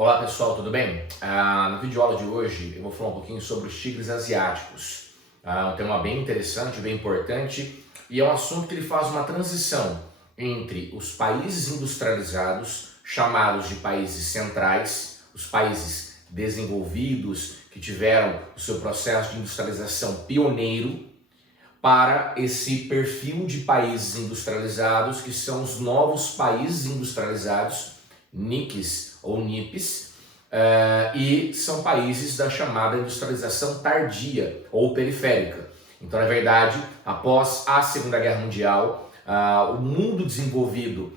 Olá pessoal, tudo bem? No vídeo de aula de hoje eu vou falar um pouquinho sobre os tigres asiáticos. Um tema bem interessante, bem importante, e é um assunto que ele faz uma transição entre os países industrializados, chamados de países centrais, os países desenvolvidos que tiveram o seu processo de industrialização pioneiro, para esse perfil de países industrializados que são os novos países industrializados, NICs ou NIPs, e são países da chamada industrialização tardia ou periférica. Então, na verdade, após a Segunda Guerra Mundial, o mundo desenvolvido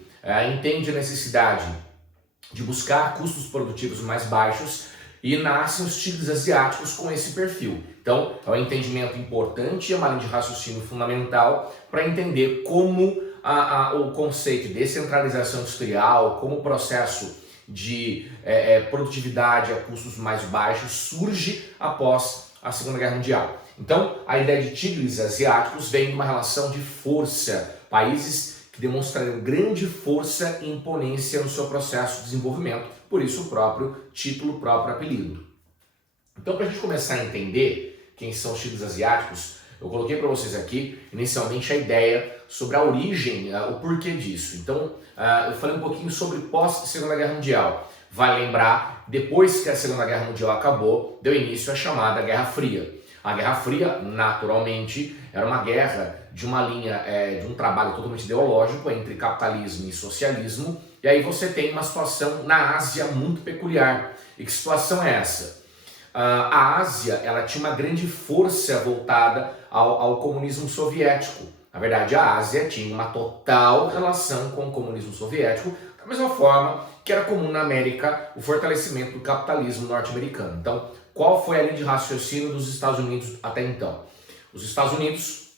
entende a necessidade de buscar custos produtivos mais baixos e nascem os tigres asiáticos com esse perfil. Então, é um entendimento importante, é uma linha de raciocínio fundamental para entender como o conceito de descentralização industrial, como o processo de produtividade a custos mais baixos surge após a Segunda Guerra Mundial. Então, a ideia de tigres asiáticos vem de uma relação de força, países que demonstraram grande força e imponência no seu processo de desenvolvimento, por isso o próprio título, o próprio apelido. Então, para a gente começar a entender quem são os tigres asiáticos, eu coloquei para vocês aqui, inicialmente, a ideia sobre a origem, o porquê disso. Então, eu falei um pouquinho sobre pós-Segunda Guerra Mundial. Vai lembrar, depois que a Segunda Guerra Mundial acabou, deu início à chamada Guerra Fria. A Guerra Fria, naturalmente, era uma guerra de uma linha, de um trabalho totalmente ideológico entre capitalismo e socialismo. E aí você tem uma situação na Ásia muito peculiar. E que situação é essa? A Ásia, ela tinha uma grande força voltada ao comunismo soviético. Na verdade, a Ásia tinha uma total relação com o comunismo soviético, da mesma forma que era comum na América o fortalecimento do capitalismo norte-americano. Então, qual foi a linha de raciocínio dos Estados Unidos até então? Os Estados Unidos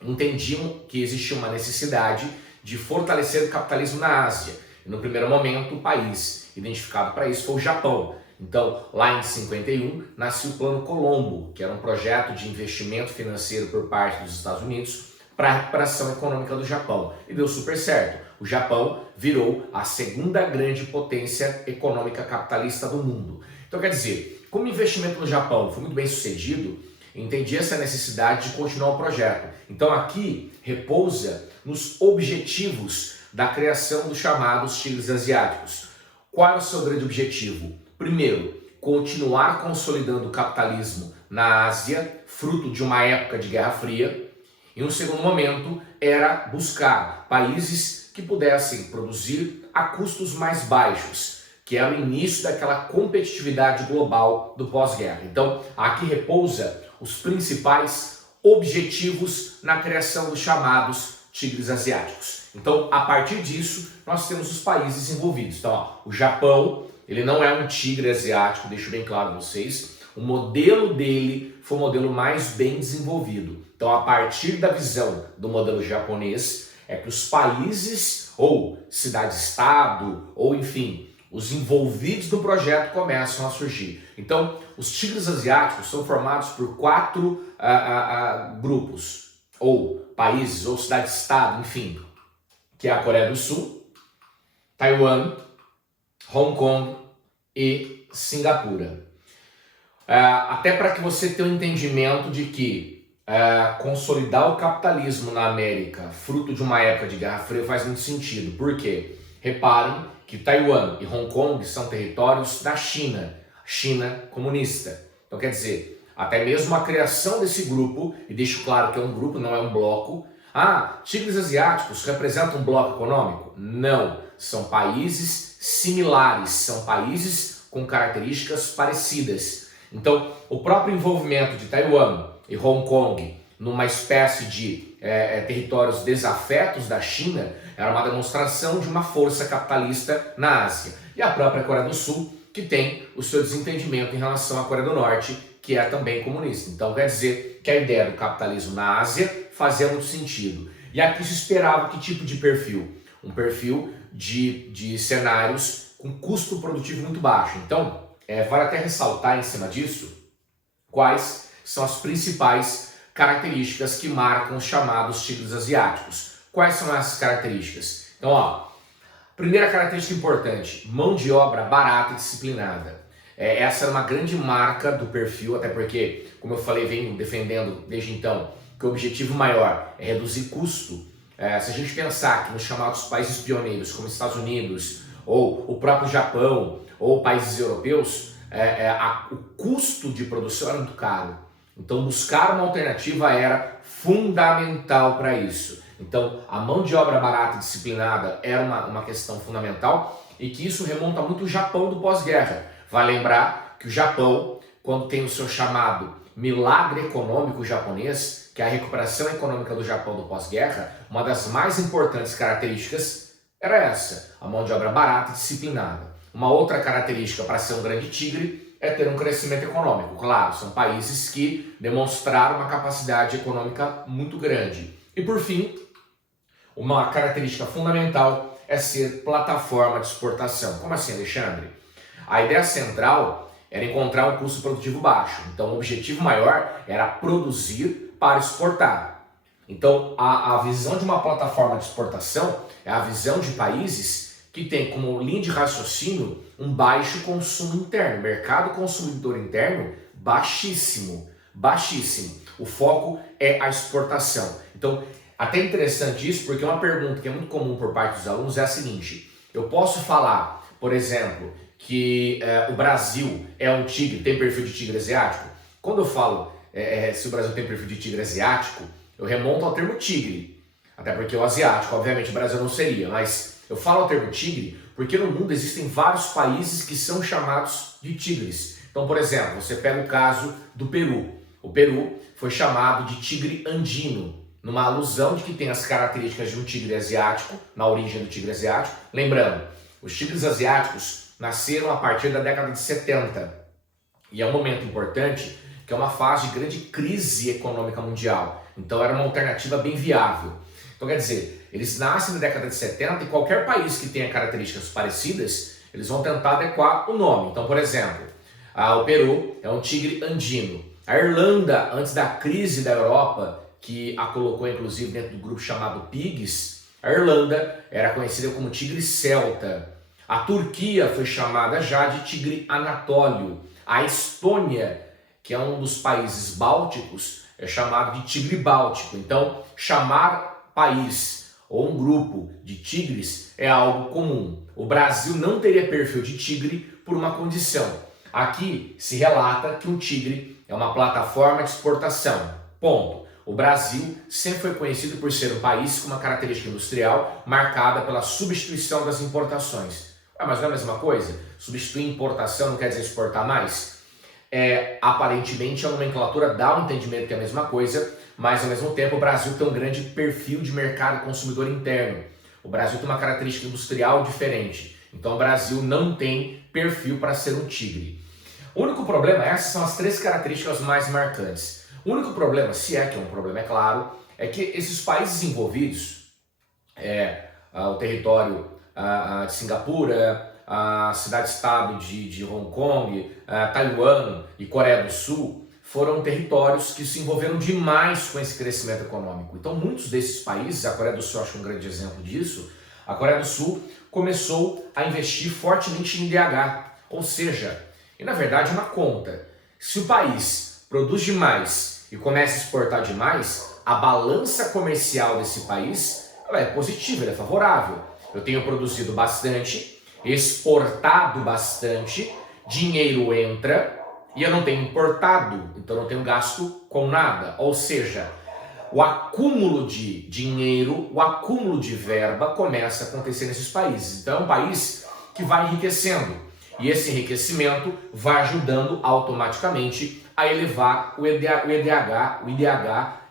entendiam que existia uma necessidade de fortalecer o capitalismo na Ásia. E no primeiro momento, o país identificado para isso foi o Japão. Então, lá em 51, nasceu o Plano Colombo, que era um projeto de investimento financeiro por parte dos Estados Unidos para a recuperação econômica do Japão. E deu super certo. O Japão virou a segunda grande potência econômica capitalista do mundo. Então, quer dizer, como o investimento no Japão foi muito bem sucedido, entendi essa necessidade de continuar o projeto. Então aqui repousa nos objetivos da criação dos chamados tigres asiáticos. Qual é o seu grande objetivo? Primeiro, continuar consolidando o capitalismo na Ásia, fruto de uma época de Guerra Fria. E um segundo momento era buscar países que pudessem produzir a custos mais baixos, que era o início daquela competitividade global do pós-guerra. Então, aqui repousa os principais objetivos na criação dos chamados tigres asiáticos. Então, a partir disso, nós temos os países envolvidos. Então, o Japão, ele não é um tigre asiático, deixo bem claro para vocês. O modelo dele foi o modelo mais bem desenvolvido. Então, a partir da visão do modelo japonês, é que os países, ou cidade-estado, ou enfim, os envolvidos no projeto começam a surgir. Então, os tigres asiáticos são formados por 4 grupos, ou países, ou cidade-estado, enfim, que é a Coreia do Sul, Taiwan, Hong Kong e Singapura. Até para que você tenha um entendimento de que consolidar o capitalismo na América, fruto de uma época de Guerra Fria, faz muito sentido. Por quê? Reparem que Taiwan e Hong Kong são territórios da China, China comunista. Então quer dizer, até mesmo a criação desse grupo, e deixo claro que é um grupo, não é um bloco. Tigres asiáticos representam um bloco econômico? Não, são países similares, são países com características parecidas. Então, o próprio envolvimento de Taiwan e Hong Kong numa espécie de territórios desafetos da China era uma demonstração de uma força capitalista na Ásia. E a própria Coreia do Sul, que tem o seu desentendimento em relação à Coreia do Norte, que é também comunista. Então quer dizer que a ideia do capitalismo na Ásia fazia muito sentido. E aqui se esperava que tipo de perfil? Um perfil de cenários com custo produtivo muito baixo. Então, vale até ressaltar em cima disso quais são as principais características que marcam os chamados tigres asiáticos. Quais são essas características? Então, Primeira característica importante, mão de obra barata e disciplinada. Essa era uma grande marca do perfil, até porque, como eu falei, venho defendendo desde então que o objetivo maior é reduzir custo. Se a gente pensar que nos chamados países pioneiros, como Estados Unidos, ou o próprio Japão, ou países europeus, o custo de produção era muito caro. Então buscar uma alternativa era fundamental para isso. Então a mão de obra barata e disciplinada era uma questão fundamental e que isso remonta muito ao Japão do pós-guerra. Vai lembrar que o Japão, quando tem o seu chamado milagre econômico japonês, que é a recuperação econômica do Japão do pós-guerra, uma das mais importantes características era essa, a mão de obra barata e disciplinada. Uma outra característica para ser um grande tigre é ter um crescimento econômico. Claro, são países que demonstraram uma capacidade econômica muito grande. E por fim, uma característica fundamental é ser plataforma de exportação. Como assim, Alexandre? A ideia central era encontrar um custo produtivo baixo. Então o objetivo maior era produzir para exportar. Então a visão de uma plataforma de exportação é a visão de países que tem como linha de raciocínio um baixo consumo interno, mercado consumidor interno baixíssimo, baixíssimo. O foco é a exportação. Então, até interessante isso, porque uma pergunta que é muito comum por parte dos alunos é a seguinte: eu posso falar, por exemplo, que o Brasil é um tigre, tem perfil de tigre asiático? Quando eu falo se o Brasil tem perfil de tigre asiático, eu remonto ao termo tigre, até porque o asiático, obviamente, o Brasil não seria, mas eu falo o termo tigre porque no mundo existem vários países que são chamados de tigres. Então, por exemplo, você pega o caso do Peru. O Peru foi chamado de tigre andino, numa alusão de que tem as características de um tigre asiático, na origem do tigre asiático. Lembrando, os tigres asiáticos nasceram a partir da década de 70. E é um momento importante, que é uma fase de grande crise econômica mundial. Então era uma alternativa bem viável. Então quer dizer, eles nascem na década de 70 e qualquer país que tenha características parecidas, eles vão tentar adequar o nome. Então, por exemplo, o Peru é um tigre andino. A Irlanda, antes da crise da Europa, que a colocou inclusive dentro do grupo chamado PIGS, a Irlanda era conhecida como tigre celta. A Turquia foi chamada já de tigre anatólio. A Estônia, que é um dos países bálticos, é chamado de tigre báltico. Então, chamar país ou um grupo de tigres é algo comum. O Brasil não teria perfil de tigre por uma condição. Aqui se relata que um tigre é uma plataforma de exportação. Ponto. O Brasil sempre foi conhecido por ser um país com uma característica industrial marcada pela substituição das importações. Mas não é a mesma coisa? Substituir importação não quer dizer exportar mais? Aparentemente a nomenclatura dá um entendimento que é a mesma coisa, mas ao mesmo tempo o Brasil tem um grande perfil de mercado consumidor interno. O Brasil tem uma característica industrial diferente. Então o Brasil não tem perfil para ser um tigre. O único problema, essas são as três características mais marcantes. O único problema, se é que é um problema, é claro, é que esses países envolvidos, o território de Singapura, a cidade-estado de Hong Kong, Taiwan e Coreia do Sul, foram territórios que se envolveram demais com esse crescimento econômico. Então muitos desses países, a Coreia do Sul acho um grande exemplo disso, a Coreia do Sul começou a investir fortemente em IDH, ou seja, e na verdade é uma conta, se o país produz demais e começa a exportar demais, a balança comercial desse país ela é positiva, ela é favorável. Eu tenho produzido bastante, exportado bastante, dinheiro entra e eu não tenho importado, então não tenho gasto com nada. Ou seja, o acúmulo de dinheiro, o acúmulo de verba começa a acontecer nesses países. Então é um país que vai enriquecendo e esse enriquecimento vai ajudando automaticamente a elevar o IDH,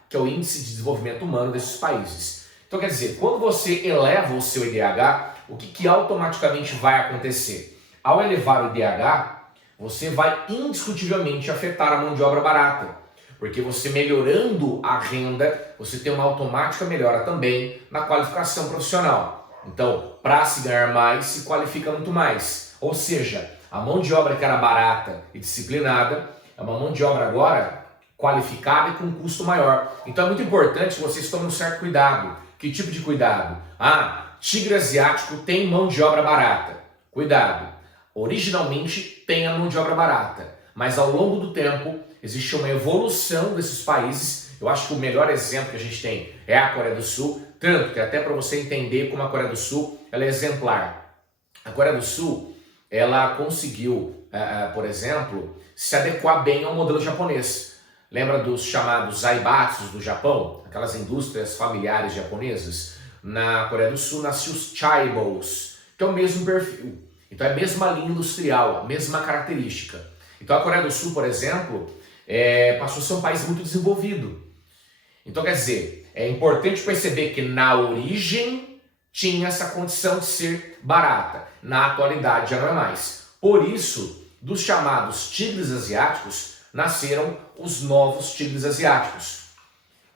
que é o Índice de Desenvolvimento Humano desses países. Então quer dizer, quando você eleva o seu IDH, o que automaticamente vai acontecer? Ao elevar o IDH, você vai indiscutivelmente afetar a mão de obra barata, porque você melhorando a renda, você tem uma automática melhora também na qualificação profissional. Então, para se ganhar mais, se qualifica muito mais. Ou seja, a mão de obra que era barata e disciplinada, é uma mão de obra agora qualificada e com um custo maior. Então é muito importante que vocês tomem um certo cuidado. Que tipo de cuidado? tigre asiático tem mão de obra barata. Cuidado, originalmente tem a mão de obra barata, mas ao longo do tempo existe uma evolução desses países. Eu acho que o melhor exemplo que a gente tem é a Coreia do Sul, tanto que até para você entender como a Coreia do Sul ela é exemplar. A Coreia do Sul ela conseguiu, por exemplo, se adequar bem ao modelo japonês. Lembra dos chamados zaibatsus do Japão? Aquelas indústrias familiares japonesas? Na Coreia do Sul nasceu os chaebols, que é o mesmo perfil. Então é a mesma linha industrial, a mesma característica. Então a Coreia do Sul, por exemplo, passou a ser um país muito desenvolvido. Então quer dizer, é importante perceber que na origem tinha essa condição de ser barata. Na atualidade já não é mais. Por isso, dos chamados tigres asiáticos, nasceram os novos tigres asiáticos.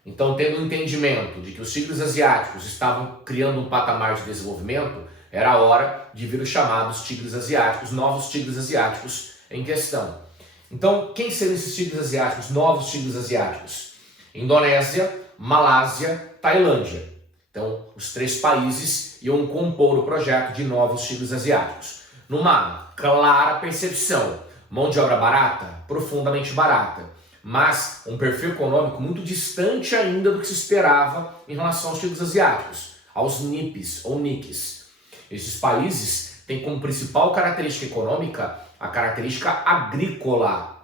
Então, tendo o entendimento de que os tigres asiáticos estavam criando um patamar de desenvolvimento, era a hora de vir os chamados tigres asiáticos, novos tigres asiáticos em questão. Então, quem seriam esses tigres asiáticos, novos tigres asiáticos? Indonésia, Malásia, Tailândia. Então, os 3 países iam compor o projeto de novos tigres asiáticos. Numa clara percepção, mão de obra barata, profundamente barata, mas um perfil econômico muito distante ainda do que se esperava em relação aos tigres asiáticos, aos NIPs ou NICs. Esses países têm como principal característica econômica a característica agrícola.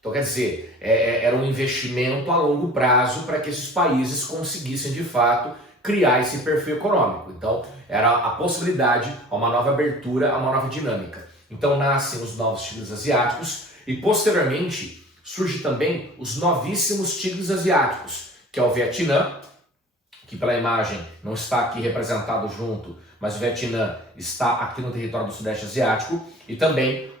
Então, quer dizer, era um investimento a longo prazo para que esses países conseguissem, de fato, criar esse perfil econômico. Então, era a possibilidade a uma nova abertura, a uma nova dinâmica. Então, nascem os novos tigres asiáticos e, posteriormente, surge também os novíssimos tigres asiáticos, que é o Vietnã, que pela imagem não está aqui representado junto, mas o Vietnã está aqui no território do Sudeste Asiático, e também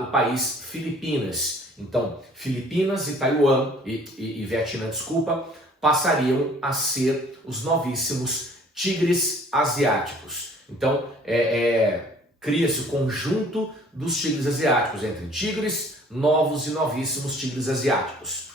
o país Filipinas. Então, Filipinas e Taiwan, e Vietnã, desculpa, passariam a ser os novíssimos tigres asiáticos. Então, cria-se o conjunto dos tigres asiáticos, entre tigres, novos e novíssimos tigres asiáticos.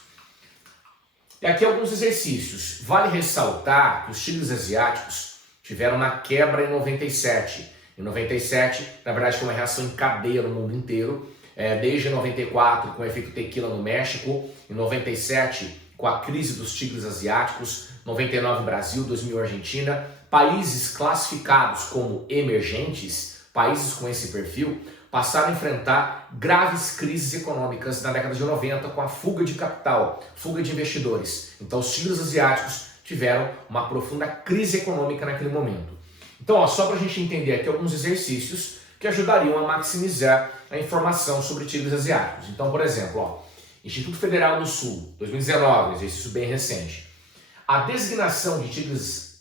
E aqui alguns exercícios. Vale ressaltar que os tigres asiáticos tiveram uma quebra em 97. Em 97, na verdade, foi uma reação em cadeia no mundo inteiro. Desde 94, com o efeito tequila no México. Em 97, com a crise dos tigres asiáticos. 99, Brasil. 2000, Argentina. Países classificados como emergentes, países com esse perfil, passaram a enfrentar graves crises econômicas na década de 90 com a fuga de capital, fuga de investidores. Então os tigres asiáticos tiveram uma profunda crise econômica naquele momento. Então, só para a gente entender aqui alguns exercícios que ajudariam a maximizar a informação sobre tigres asiáticos. Então, por exemplo, Instituto Federal do Sul, 2019, exercício bem recente. A designação de tigres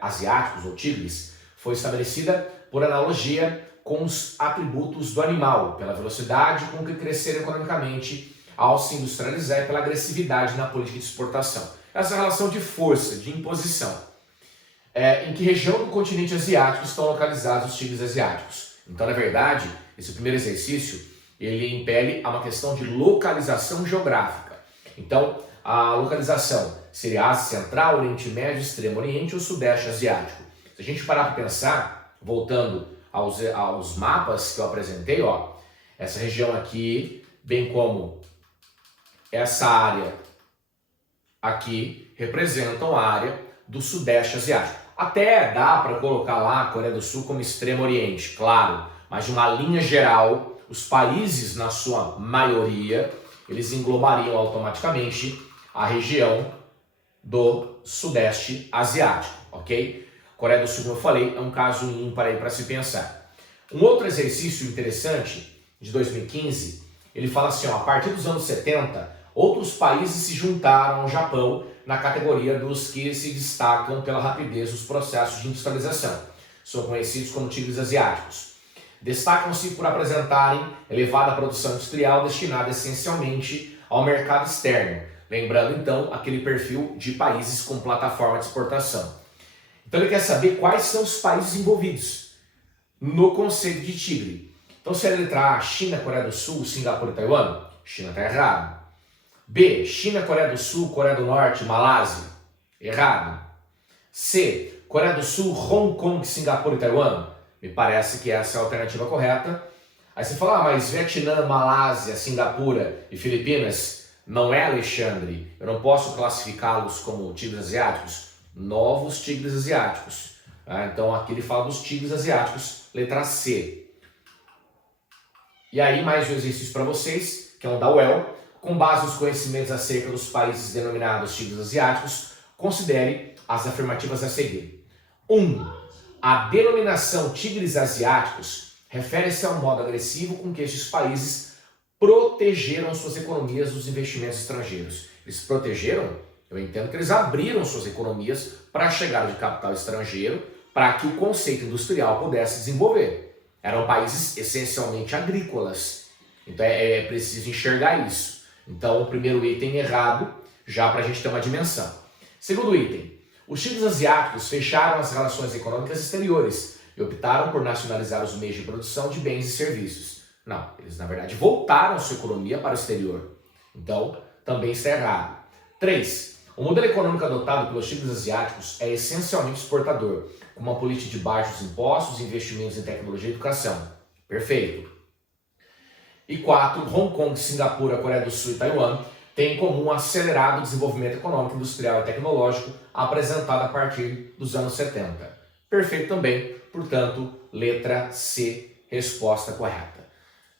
asiáticos ou tigres foi estabelecida por analogia com os atributos do animal, pela velocidade com que cresceram economicamente ao se industrializar e pela agressividade na política de exportação. Essa relação de força, de imposição. Em que região do continente asiático estão localizados os tigres asiáticos? Então, na verdade, esse primeiro exercício, ele impele a uma questão de localização geográfica. Então, a localização seria Ásia Central, Oriente Médio, Extremo Oriente ou Sudeste Asiático. Se a gente parar para pensar, voltando aos mapas que eu apresentei, essa região aqui, bem como essa área aqui, representam a área do Sudeste Asiático. Até dá para colocar lá a Coreia do Sul como Extremo Oriente, claro, mas de uma linha geral, os países, na sua maioria, eles englobariam automaticamente a região do Sudeste Asiático, ok? Coreia do Sul, como eu falei, é um caso ímpar aí para se pensar. Um outro exercício interessante, de 2015, ele fala assim, a partir dos anos 70, outros países se juntaram ao Japão na categoria dos que se destacam pela rapidez dos processos de industrialização. São conhecidos como tigres asiáticos. Destacam-se por apresentarem elevada produção industrial destinada essencialmente ao mercado externo, lembrando então aquele perfil de países com plataforma de exportação. Então ele quer saber quais são os países envolvidos no conceito de tigre. Então se a letra A, China, Coreia do Sul, Singapura e Taiwan, China está errado. B, China, Coreia do Sul, Coreia do Norte, Malásia, errado. C, Coreia do Sul, Hong Kong, Singapura e Taiwan? Me parece que essa é a alternativa correta. Aí você fala, mas Vietnã, Malásia, Singapura e Filipinas não é, Alexandre? Eu não posso classificá-los como tigres asiáticos? Novos tigres asiáticos. Então aqui ele fala dos tigres asiáticos, letra C. E aí mais um exercício para vocês, que é um da UEL. Com base nos conhecimentos acerca dos países denominados tigres asiáticos, considere as afirmativas a seguir. 1. A denominação tigres asiáticos refere-se ao modo agressivo com que estes países protegeram suas economias dos investimentos estrangeiros. Eles protegeram? Eu entendo que eles abriram suas economias para a chegada de capital estrangeiro, para que o conceito industrial pudesse desenvolver. Eram países essencialmente agrícolas. Então é preciso enxergar isso. Então, o primeiro item errado, já para a gente ter uma dimensão. Segundo item, os tigres asiáticos fecharam as relações econômicas exteriores e optaram por nacionalizar os meios de produção de bens e serviços. Não, eles na verdade voltaram sua economia para o exterior. Então, também está errado. 3. O modelo econômico adotado pelos tigres asiáticos é essencialmente exportador, com uma política de baixos impostos e investimentos em tecnologia e educação. Perfeito. E 4. Hong Kong, Singapura, Coreia do Sul e Taiwan têm em comum um acelerado desenvolvimento econômico, industrial e tecnológico apresentado a partir dos anos 70. Perfeito também, portanto, letra C, resposta correta.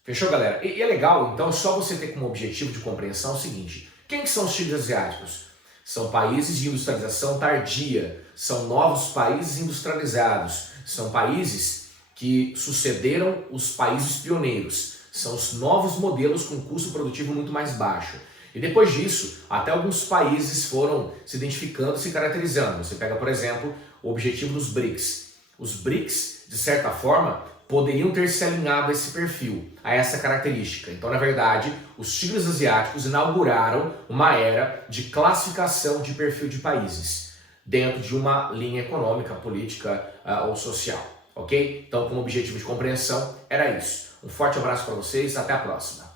Fechou, galera? E é legal, então, só você ter como objetivo de compreensão o seguinte: quem que são os tigres asiáticos? São países de industrialização tardia, são novos países industrializados, são países que sucederam os países pioneiros. São os novos modelos com custo produtivo muito mais baixo. E depois disso, até alguns países foram se identificando, se caracterizando. Você pega, por exemplo, o objetivo dos BRICS. Os BRICS, de certa forma, poderiam ter se alinhado a esse perfil, a essa característica. Então, na verdade, os tigres asiáticos inauguraram uma era de classificação de perfil de países dentro de uma linha econômica, política ou social. Ok? Então, como objetivo de compreensão, era isso. Um forte abraço para vocês, até a próxima.